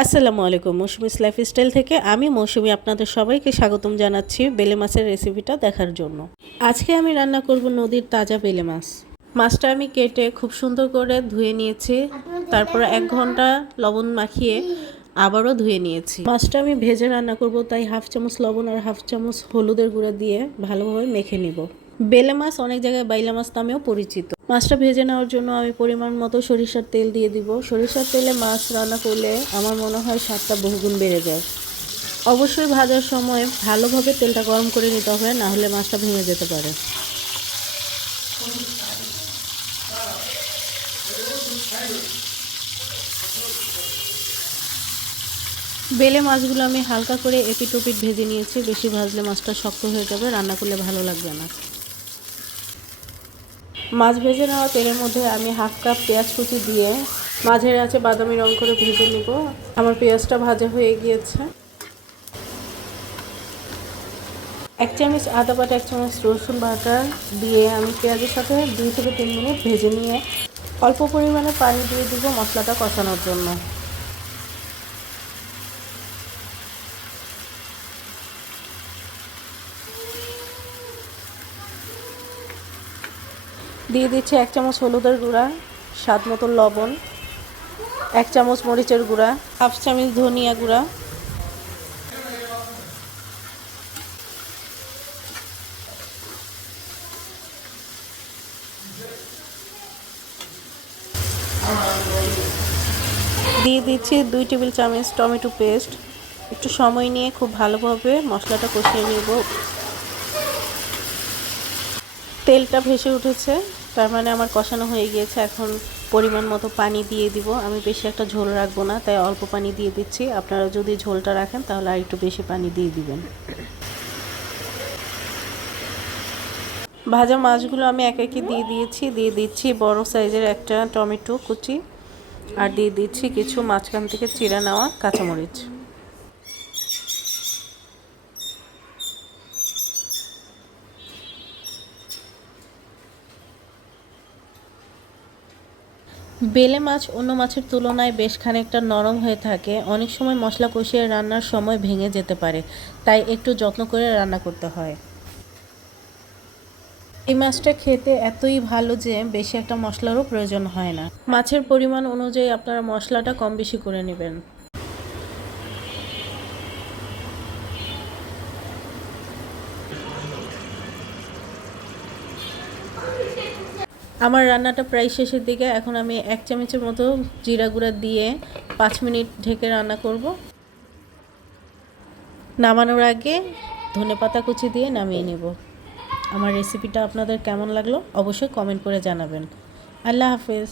আসসালামু আলাইকুম। মৌসুমীস লাইফস্টাইল থেকে আমি মৌসুমী আপনাদের সবাইকে স্বাগতম জানাচ্ছি বেলে মাছের রেসিপিটা দেখার জন্য। আজকে আমি রান্না করব নদীর তাজা বেলে মাছ। মাছটা আমি কেটে খুব সুন্দর করে ধুয়ে নিয়েছি, তারপর 1 ঘন্টা লবণ মাখিয়ে আবারও ধুয়ে নিয়েছি। মাছটা আমি ভেজে রান্না করব, তাই হাফ চামচ লবণ আর হাফ চামচ হলুদের গুঁড়া দিয়ে ভালোভাবে মেখে নিব। বেলে মাছ অনেক জায়গায় বাইলা মাছ নামেও পরিচিত। মাছটা ভেজে নেওয়ার জন্য আমি পরিমাণ মতো সরিষার তেল দিয়ে দিব। সরিষার তেলে মাছ রান্না করলে আমার মনে হয় স্বাদটা বহুগুণ বেড়ে যায়। অবশ্যই ভাজার সময় ভালোভাবে তেলটা গরম করে নিতে হবে, না হলে মাছটা ভেঙে যেতে পারে। বেলে মাছগুলো আমি হালকা করে এপিট ওপিট ভেজে নিয়েছি। বেশি ভাজলে মাছটা শক্ত হয়ে যাবে, রান্না করলে ভালো লাগবে না। মাছ ভেজে নেওয়া তেলের মধ্যে আমি হাফ কাপ পেঁয়াজ কুচি দিয়ে মাঝের আছে বাদামি রং করে ভেজে নিব। আমার পেঁয়াজটা ভাজা হয়ে গিয়েছে। 1 চামচ আদা বাটা, 1 চামচ রসুন বাটা দিয়ে আমি পেঁয়াজের সাথে 2 থেকে 3 মিনিট ভেজে নিয়ে অল্প পরিমাণে পানি দিয়ে দিব মশলাটা কষানোর জন্য। দিয়ে দিচ্ছি 1 চামচ হলুদের গুঁড়া, স্বাদ মতো লবণ, 1 চামচ মরিচের গুঁড়া, হাফ চামচ ধনিয়া গুঁড়া, দিয়ে দিচ্ছি 2 টেবিল চামচ টমেটো পেস্ট। একটু সময় নিয়ে খুব ভালোভাবে মশলাটা কষিয়ে নেব। তেলটা ভেসে উঠেছে, তার মানে আমার কষানো হয়ে গিয়েছে। এখন পরিমাণ মতো পানি দিয়ে দিব। আমি বেশি একটা ঝোল রাখবো না, তাই অল্প পানি দিয়ে দিচ্ছি। আপনারা যদি ঝোলটা রাখেন তাহলে আর একটু বেশি পানি দিয়ে দিবেন। ভাজা মাছগুলো আমি এক একে দিয়ে দিয়েছি। দিয়ে দিচ্ছি বড় সাইজের একটা টমেটো কুচি, আর দিয়ে দিচ্ছি কিছু মাঝখান থেকে চিড়া নেওয়া কাঁচামরিচ। বেলে মাছ অন্য মাছের তুলনায় বেশ খানিকটা নরম হয়ে থাকে। অনেক সময় মশলা কষিয়ে রান্নার সময় ভেঙে যেতে পারে, তাই একটু যত্ন করে রান্না করতে হয়। এই মাছটা খেতে এতই ভালো যে বেশি একটা মশলারও প্রয়োজন হয় না। মাছের পরিমাণ অনুযায়ী আপনারা মশলাটা কম বেশি করে নেবেন। আমার রান্নাটা প্রায় শেষের দিকে। এখন আমি 1 চামচের মতো জিরা গুঁড়া দিয়ে 5 মিনিট ঢেকে রান্না করব। নামানোর আগে ধনেপাতা কুচি দিয়ে নামিয়ে নেব। আমার রেসিপিটা আপনাদের কেমন লাগলো অবশ্যই কমেন্ট করে জানাবেন। আল্লাহ হাফেজ।